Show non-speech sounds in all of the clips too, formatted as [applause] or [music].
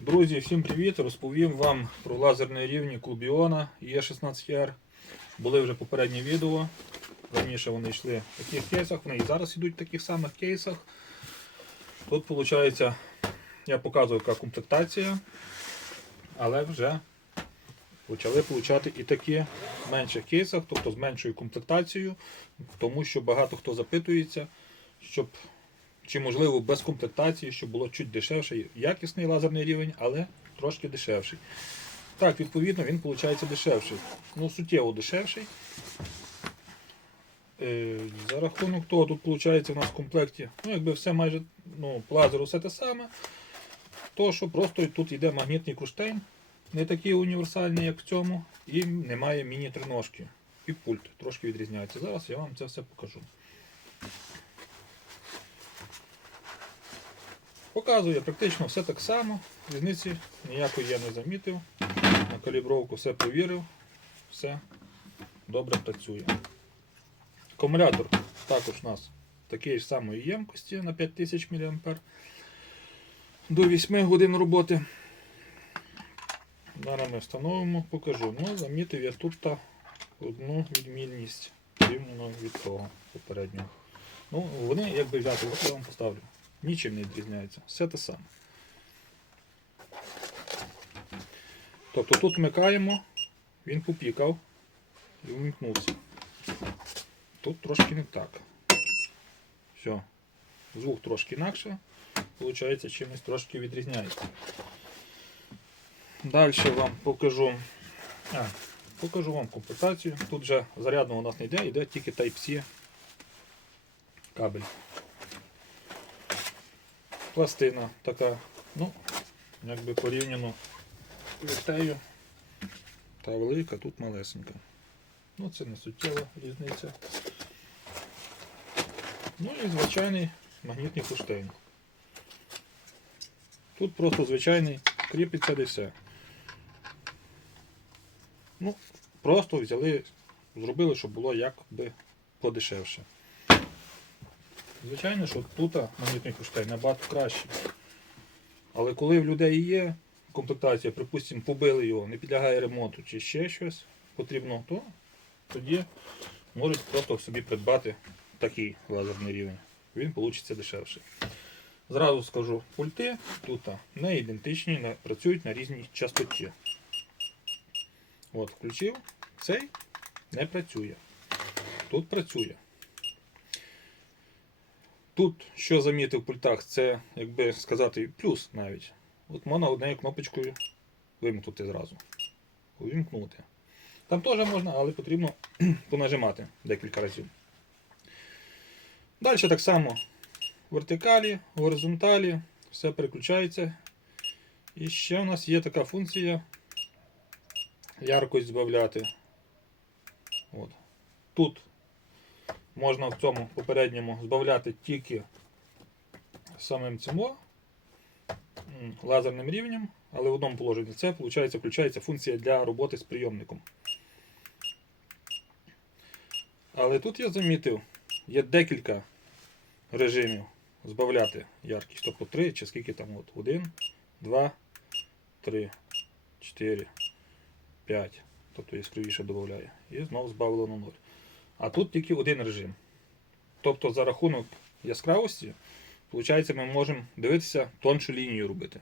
Друзі, всім привіт! Розповім вам про лазерні рівні Клубіона Е16R. Були вже попередні відео. Раніше вони йшли в таких кейсах, вони і зараз йдуть в таких самих кейсах. Тут виходить, я показую, яка комплектація, але вже почали получати і такі в менших кейсах, тобто з меншою комплектацією, тому що багато хто запитується, щоб чи можливо без комплектації, щоб було чуть дешевший, якісний лазерний рівень, але трошки дешевший. Так, відповідно, він виходить дешевший. Ну, суттєво дешевший. Е, за рахунок того, тут виходить у нас в комплекті, ну, якби все майже ну, по лазеру все те саме. То, що просто тут йде магнітний круштейн, не такий універсальний, як в цьому, і немає міні-триножки. І пульт трошки відрізняється. Зараз я вам це все покажу. Показує практично все так само. Різниці ніякої я не замітив. На калібровку все провірив, все добре працює. Акумулятор також у нас такої ж самої ємкості на 5000 мА до 8 годин роботи. Зараз ми встановимо, покажу. Ну, замітив я тут та одну відмінність порівняно від того попереднього. Ну, вони, якби взяти, от я вам поставлю. Нічим не відрізняється. Все те саме. Тобто тут вмикаємо, він попікав і вмикнувся. Тут трошки не так. Все. Звук трошки інакше, виходить, чимось трошки відрізняється. Далі вам покажу. А, покажу вам комплектацію. Тут вже зарядного у нас не йде, йде тільки Type-C кабель пластина така, ну, якби порівняно з тею, та велика, тут малесенька. Ну, це не суттєва різниця. Ну і звичайний магнітний куштейн. Тут просто звичайний кріпиться де все. Ну, просто взяли, зробили, щоб було якби подешевше. Звичайно, що тут магнітний круштейн набагато краще. Але коли в людей є комплектація, припустимо, побили його, не підлягає ремонту чи ще щось потрібно, то тоді можуть просто собі придбати такий лазерний рівень. Він вийде дешевше. Зразу скажу, пульти тут не ідентичні, не працюють на різній частоті. От, включив, цей не працює. Тут працює. Тут, що замітив в пультах, це, якби сказати, плюс навіть. От можна однією кнопочкою вимкнути зразу. Увімкнути. Там теж можна, але потрібно [clears throat] понажимати декілька разів. Далі так само вертикалі, горизонталі, все переключається. І ще у нас є така функція яркость збавляти. От. Тут можна в цьому попередньому збавляти тільки самим цим лазерним рівнем, але в одному положенні це виходить, включається функція для роботи з прийомником. Але тут я замітив, є декілька режимів збавляти яркість. Тобто 3 чи скільки там от 1, 2, 3, 4, 5. Тобто яскравіше додає. І знову збавило на 0. А тут тільки один режим. Тобто за рахунок яскравості, виходить, ми можемо дивитися тоншу лінію робити.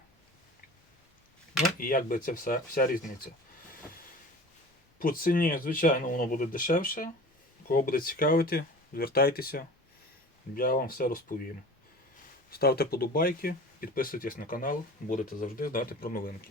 Ну і якби це вся, вся різниця. По ціні, звичайно, воно буде дешевше. Кого буде цікавити, звертайтеся, я вам все розповім. Ставте подобайки, підписуйтесь на канал, будете завжди знати про новинки.